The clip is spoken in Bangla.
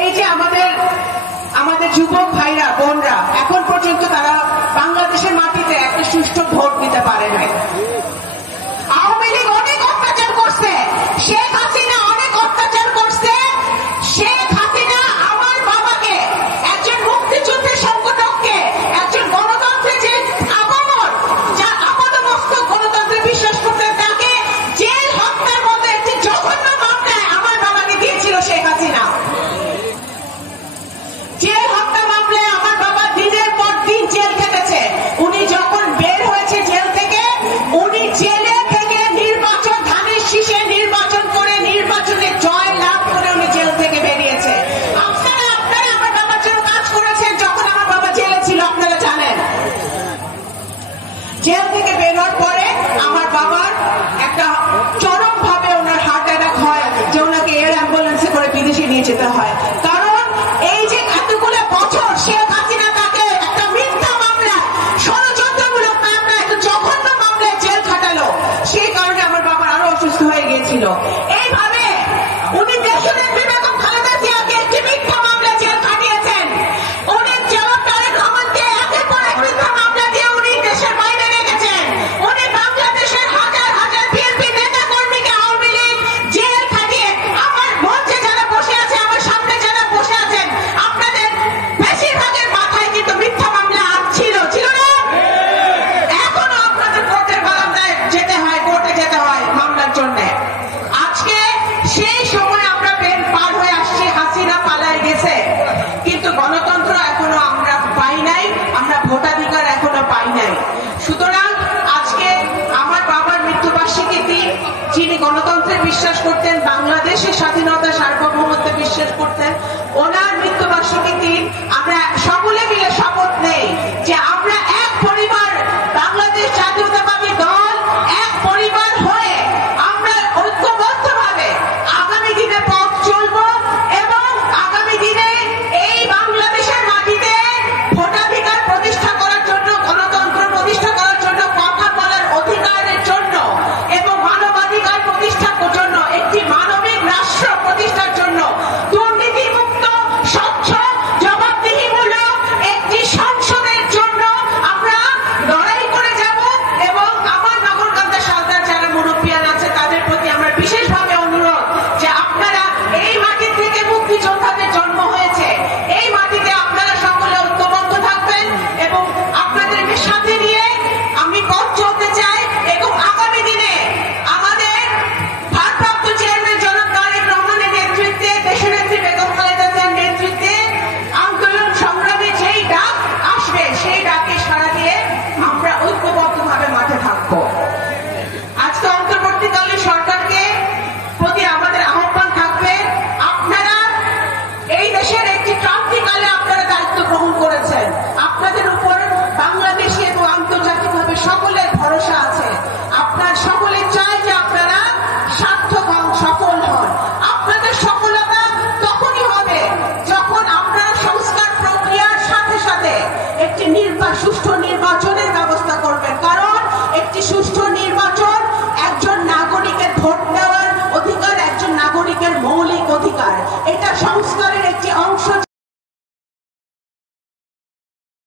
এই যে আমাদের যুবক ভাইরা বোনরা এখন পর্যন্ত তারা বাংলাদেশের মাটিতে একটা সুষ্ঠু ভোট দিতে পারে নাই। আওয়ামী লীগ অনেক অত্যাচার করছে, শেখ হাসিনা অনেক অত্যাচার করছে। শেখ হাসিনা আমার বাবাকে, একজন মুক্তিযুদ্ধের সংগঠককে, একজন গণতন্ত্রের যে আপামর, যা আপাদমস্তক গণতন্ত্রে বিশ্বাস করতেন, তাকে জেল হত্যার মতো একটি জঘন্য মামলায় আমার বাবাকে দিয়েছিল শেখ হাসিনা। জেল হত্যা মামলায় আমার বাবা দিনের পর দিন জেল খেটেছে। উনি যখন বের হয়েছে জেল থেকে, উনি জেলে থেকে নির্বাচন, ধানের শীষে নির্বাচন করে নির্বাচনে জয় লাভ করে উনি জেল থেকে বেরিয়েছে। আপনারা আমার বাবার জন্য কাজ করেছেন যখন আমার বাবা জেলে ছিল, আপনারা জানেন। জেল থেকে বের হওয়ার পরে আমার বাবার একটা চরম ভাবে ওনার হার্ট অ্যাটাক হয়, যে ওনাকে এয়ার অ্যাম্বুলেন্সে করে বিদেশে নিয়ে যেতে হয়। কারণ এই যে এতগুলো বছর শেখ হাসিনা তাকে একটা মিথ্যা মামলা, ষড়যন্ত্রমূলক মামলা, একটা জঘন্য মামলায় জেল খাটালো। সেই কারণে আমার বাবা আরো অসুস্থ হয়ে গিয়েছিল। এইভাবে উনি দেশনেত্রী বেগম খালেদা জিয়াকে একটি মিথ্যা মামলা জেল খাটিয়েছেন। অনেক জবাব তারেক রহমানকে একের পর এক মিথ্যা মামলা দিয়ে উনি দেশের বাইরে রেখেছেন। উনি বাংলাদেশের হাজার হাজার বিএনপি নেতা কর্মীকে আওয়ামী লীগ জেল খাটিয়ে, আমার মঞ্চে যারা বসে আছে, আমার সামনে যারা বসে আছেন, আপনাদের বেশিরভাগের মাথায় কিন্তু মিথ্যা মামলা ছিল না? এখনো আপনাদের কোর্টের বারান্দায় যেতে হয়, কোর্টে যেতে হয় মামলার জন্য। আজকে সেই সময় আমরা পার হয়ে আসছি, হাসিনা পালায় গেছে, কিন্তু গণতন্ত্র এখনো আমরা পাই নাই, আমরা ভোটাধিকার এখনো পাই নাই। সুতরাং আজকে আমার বাবার মৃত্যুবার্ষিকীর দিন, যিনি গণতন্ত্রে বিশ্বাস করতেন, বাংলাদেশের স্বাধীনতা সার্বভৌমত্বে বিশ্বাস করতেন, ওনার মৃত্যুবার্ষিকীর দিন আমরা সকলে মিলে